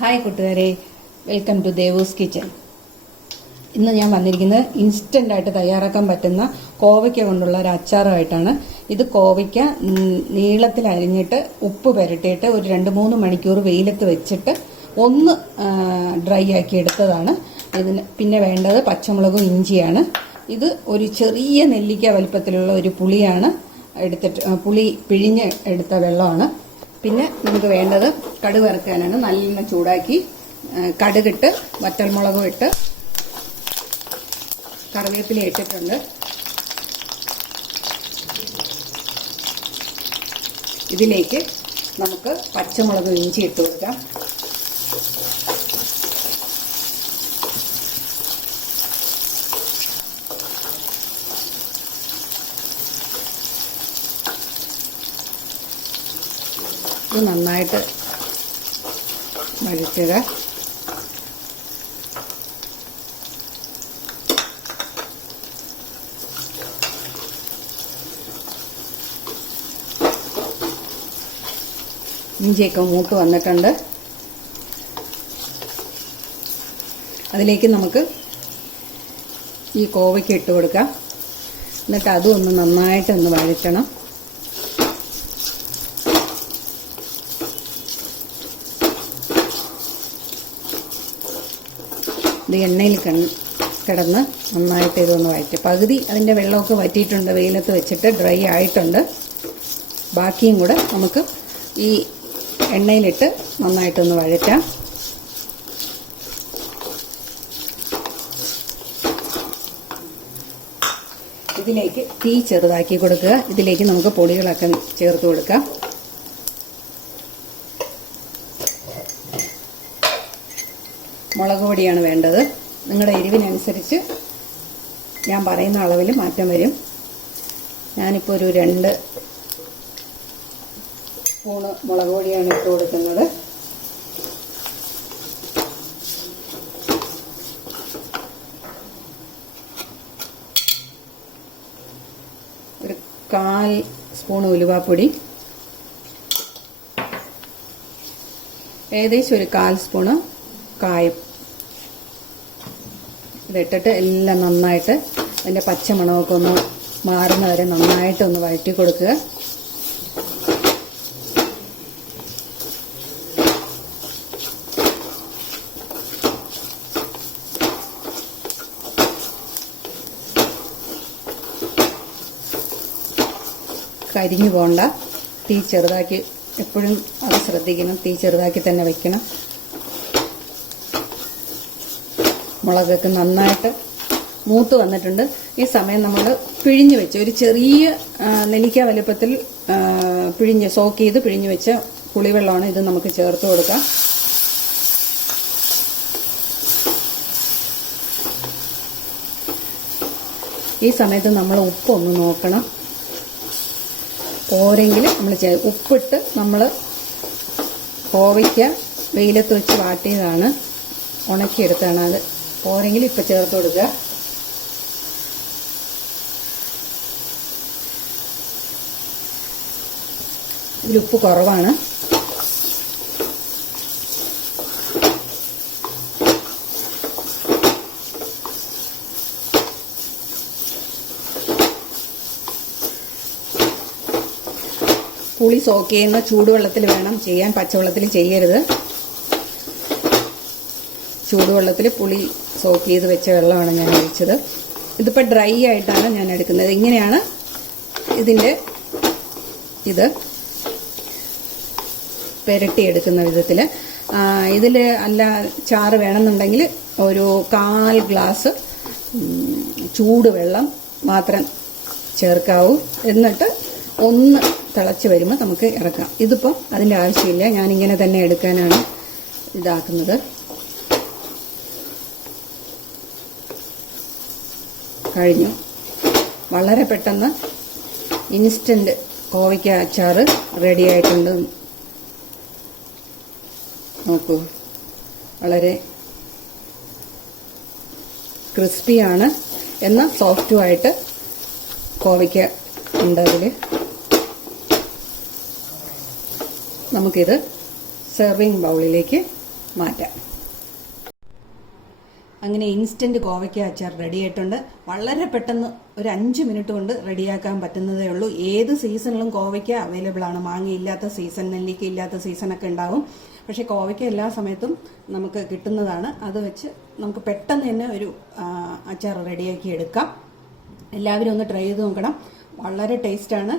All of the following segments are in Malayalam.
ഹായ് കൂട്ടുകാരെ, വെൽക്കം ടു ദേവൂസ് കിച്ചൻ. ഇന്ന് ഞാൻ വന്നിരിക്കുന്നത് ഇൻസ്റ്റൻ്റായിട്ട് തയ്യാറാക്കാൻ പറ്റുന്ന കോവയ്ക്ക കൊണ്ടുള്ള ഒരു അച്ചാറുമായിട്ടാണ്. ഇത് കോവയ്ക്ക നീളത്തിൽ അരിഞ്ഞിട്ട് ഉപ്പ് പുരട്ടിയിട്ട് ഒരു 2-3 മണിക്കൂർ വെയിലത്ത് വെച്ചിട്ട് ഒന്ന് ഡ്രൈ ആക്കി എടുത്തതാണ്. ഇതിന് പിന്നെ വേണ്ടത് പച്ചമുളകും ഇഞ്ചിയാണ്. ഇത് ഒരു ചെറിയ നെല്ലിക്ക വലിപ്പത്തിലുള്ള ഒരു പുളിയാണ് എടുത്തിട്ട്, പുളി പിഴിഞ്ഞ് എടുത്ത വെള്ളമാണ്. പിന്നെ നമുക്ക് വേണ്ടത് കടുക് വറുക്കാനാണ്. നല്ല ചൂടാക്കി കടുകിട്ട് വറ്റൽമുളകും ഇട്ട് കറിവേപ്പില ഇട്ടിട്ടുണ്ട്. ഇതിലേക്ക് നമുക്ക് പച്ചമുളകും ഇഞ്ചി ഇട്ട് കൊടുക്കാം. ഇത് നന്നായിട്ട് വഴറ്റുക. ഇഞ്ചിയൊക്കെ മൂത്ത് വന്നിട്ടുണ്ട്. അതിലേക്ക് നമുക്ക് ഈ കോവയ്ക്ക് ഇട്ട് കൊടുക്കാം. എന്നിട്ട് അതും ഒന്ന് നന്നായിട്ടൊന്ന് വഴറ്റണം. ഇത് എണ്ണയിൽ കിടന്ന് നന്നായിട്ട് ഇതൊന്ന് വഴറ്റും. പകുതി അതിൻ്റെ വെള്ളമൊക്കെ വറ്റിയിട്ടുണ്ട്, വെയിലത്ത് വെച്ചിട്ട് ഡ്രൈ ആയിട്ടുണ്ട്. ബാക്കിയും കൂടെ നമുക്ക് ഈ എണ്ണയിലിട്ട് നന്നായിട്ടൊന്ന് വഴറ്റാം. ഇതിലേക്ക് തീ ചെറുതാക്കി കൊടുക്കുക. ഇതിലേക്ക് നമുക്ക് പൊടികളൊക്കെ ചേർത്ത് കൊടുക്കാം. മുളക് പൊടിയാണ് വേണ്ടത്. നിങ്ങളുടെ എരിവിനനുസരിച്ച് ഞാൻ പറയുന്ന അളവിൽ മാറ്റം വരും. ഞാനിപ്പോൾ ഒരു 2 സ്പൂണ് മുളക് പൊടിയാണ് ഇട്ട് കൊടുക്കുന്നത്. ഒരു 1/4 സ്പൂൺ ഉലുവാപ്പൊടി, ഏകദേശം ഒരു 1/4 സ്പൂണ് കായം ഇതിട്ടിട്ട് എല്ലാം നന്നായിട്ട് അതിൻ്റെ പച്ചമണമൊക്കെ ഒന്ന് മാറുന്ന വരെ നന്നായിട്ടൊന്ന് വഴറ്റി കൊടുക്കുക. കരിഞ്ഞു പോകണ്ട. തീ ചെറുതാക്കി, എപ്പോഴും അത് ശ്രദ്ധിക്കണം, തീ ചെറുതാക്കി തന്നെ വെക്കണം. മുളകൊക്കെ നന്നായിട്ട് മൂത്ത് വന്നിട്ടുണ്ട്. ഈ സമയം നമ്മൾ പിഴിഞ്ഞ് വെച്ച് ഒരു ചെറിയ നെല്ലിക്ക വലുപ്പത്തിൽ സോക്ക് ചെയ്ത് പിഴിഞ്ഞ് വെച്ച പുളിവെള്ളമാണ്. ഇത് നമുക്ക് ചേർത്ത് കൊടുക്കാം. ഈ സമയത്ത് നമ്മൾ ഉപ്പൊന്ന് നോക്കണം. പോരെങ്കിൽ നമ്മൾ ഉപ്പിട്ട് നമ്മൾ കോവയ്ക്ക വെയിലത്ത് വെച്ച് വാട്ടിയതാണ്, ഉണക്കിയെടുത്താണ്. അത് പോരെങ്കിൽ ഇപ്പം ചേർത്ത് കൊടുക്കുക. ഇതിലുപ്പ് കുറവാണ്. പുളി സോക്ക് ചെയ്യുന്ന ചൂടുവെള്ളത്തിൽ വേണം ചെയ്യാൻ, പച്ചവെള്ളത്തിൽ ചെയ്യരുത്. ചൂടുവെള്ളത്തിൽ പുളി സോക്ക് ചെയ്ത് വെച്ച വെള്ളമാണ് ഞാൻ ഒഴിച്ചത്. ഇതിപ്പോൾ ഡ്രൈ ആയിട്ടാണ് ഞാൻ എടുക്കുന്നത്. ഇങ്ങനെയാണ് ഇതിൻ്റെ ഇത് പുരട്ടിയെടുക്കുന്ന വിധത്തിൽ. ഇതിൽ അല്ല ചാറ് വേണമെന്നുണ്ടെങ്കിൽ ഒരു 1/4 ഗ്ലാസ് ചൂടുവെള്ളം മാത്രം ചേർക്കാവൂ. എന്നിട്ട് ഒന്ന് തിളച്ച് വരുമ്പോൾ നമുക്ക് ഇറക്കാം. ഇതിപ്പോൾ അതിൻ്റെ ആവശ്യമില്ല, ഞാനിങ്ങനെ തന്നെ എടുക്കാനാണ് ഇതാക്കുന്നത്. കഴിഞ്ഞു. വളരെ പെട്ടെന്ന് ഇൻസ്റ്റന്റ് കോവയ്ക്ക അച്ചാർ റെഡി ആയിട്ടുണ്ട്. നോക്കൂ, വളരെ ക്രിസ്പിയാണ്, എന്നാൽ സോഫ്റ്റുമായിട്ട് കോവയ്ക്ക ഉണ്ട് അതിൽ. നമുക്കിത് സെർവിങ് ബൗളിലേക്ക് മാറ്റാം. അങ്ങനെ ഇൻസ്റ്റൻറ്റ് കോവയ്ക്ക അച്ചാർ റെഡി ആയിട്ടുണ്ട്. വളരെ പെട്ടെന്ന് ഒരു 5 മിനിറ്റ് കൊണ്ട് റെഡിയാക്കാൻ പറ്റുന്നതേ ഉള്ളൂ. ഏത് സീസണിലും കോവയ്ക്ക അവൈലബിൾ ആണ്. മാങ്ങയില്ലാത്ത സീസൺ, നെല്ലിക്ക ഇല്ലാത്ത സീസണൊക്കെ ഉണ്ടാവും. പക്ഷേ കോവയ്ക്ക എല്ലാ സമയത്തും നമുക്ക് കിട്ടുന്നതാണ്. അത് വെച്ച് നമുക്ക് പെട്ടെന്ന് തന്നെ ഒരു അച്ചാർ റെഡിയാക്കി എടുക്കാം. എല്ലാവരും ഒന്ന് ട്രൈ ചെയ്ത് നോക്കണം. വളരെ ടേസ്റ്റാണ്.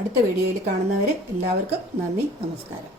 അടുത്ത വീഡിയോയിൽ കാണുന്നവരെ എല്ലാവർക്കും നന്ദി, നമസ്കാരം.